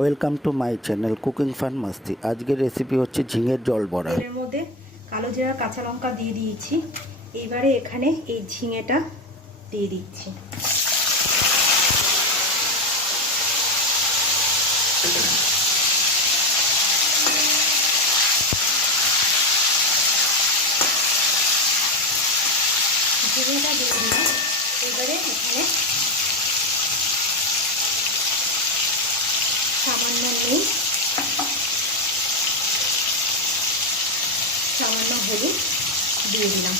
Welcome to my channel cooking fun masti আজকের recipe হচ্ছে ঝিঙের জল বড়া। এর মধ্যে কালো জিরা, কাঁচা লঙ্কা দিয়ে দিয়েছি। এইবারে এখানে এই ঝিঙেটা দিয়ে দিচ্ছি। ঝিঙেটা দিয়ে দিলাম। এবারে এখানে সামান্য নুন সামান্য হলুদ দিয়ে দিলাম।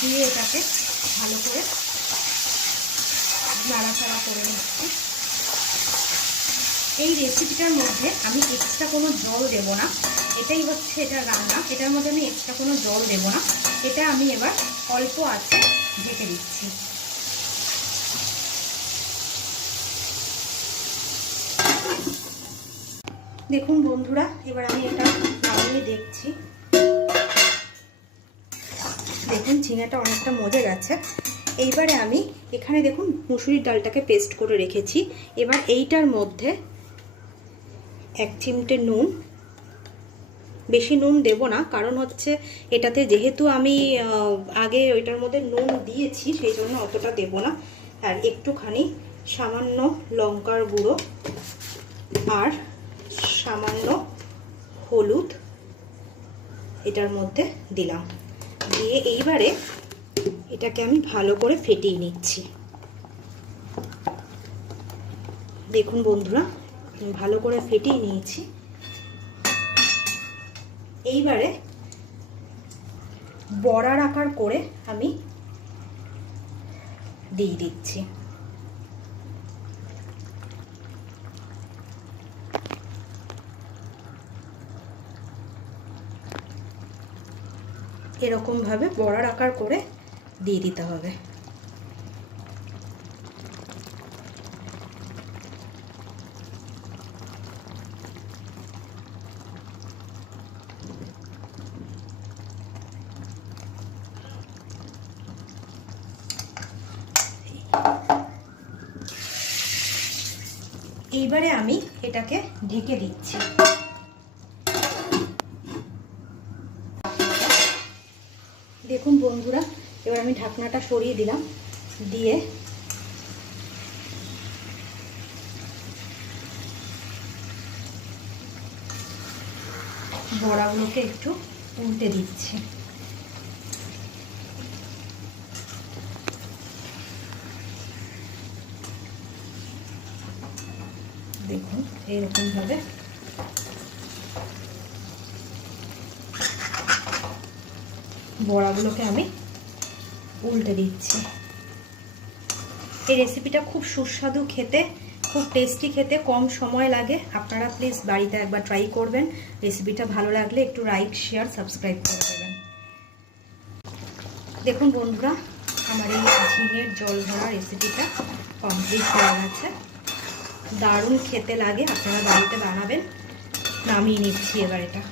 দিয়ে এটাকে ভালো করে নাড়াচাড়া করে নিচ্ছি। এই রেসিপিটার মধ্যে আমি এক্সট্রা কোনো জল দেব না। এটাই হচ্ছে এটা রান্না। এটার মধ্যে আমি এক্সট্রা কোনো জল দেব না। এটা আমি এবার অল্প আছে ঢেকে দিচ্ছি। দেখুন বন্ধুরা, এবার আমি এটা নামিয়ে দেখছি। দেখুন, ঝিঙাটা অনেকটা মজে গেছে। এইবারে আমি এখানে দেখুন, মুসুরির ডালটাকে পেস্ট করে রেখেছি। এবার এইটার মধ্যে এক চিমটে নুন। বেশি নুন দেব না, কারণ হচ্ছে এটাতে যেহেতু আমি আগে ওইটার মধ্যে নুন দিয়েছি, সেই জন্য অতটা দেব না। আর একটুখানি সামান্য লঙ্কার গুঁড়ো আর সামান্য হলুদ এটার মধ্যে দিলাম। দিয়ে এইবারে এটাকে আমি ভালো করে ফেটিয়ে নিচ্ছি। দেখুন বন্ধুরা ভালো করে ফেটিয়ে নিয়েছি। এইবারে বড়ার আকার করে আমি দিয়ে দিচ্ছি। এরকমভাবে বড়ার আকার করে দিয়ে দিতে হবে। এইবারে আমি এটাকে ঢেকে দিচ্ছি। দেখুন বন্ধুরা, এবার আমি ঢাকনাটা সরিয়ে দিলাম, দিয়ে বড়াগুলোকে একটু উল্টে দিচ্ছি। দেখুন এইরকমভাবে বড়াগুলোকে আমি উল্টে দিচ্ছি। এই রেসিপিটা খুব সুস্বাদু খেতে, খুব টেস্টি খেতে, কম সময় লাগে। আপনারা প্লিজ বাড়িতে একবার ট্রাই করবেন। রেসিপিটা ভালো লাগলে একটু লাইক শেয়ার সাবস্ক্রাইব করে দেবেন। দেখুন বন্ধুরা, আমার এই ঝিঙের জল ভরা রেসিপিটা কমপ্লিট হয়ে গেছে। দারুণ খেতে লাগে আপনারা বাড়িতে বানাবেন। নামিয়ে নিচ্ছি এবার এটা।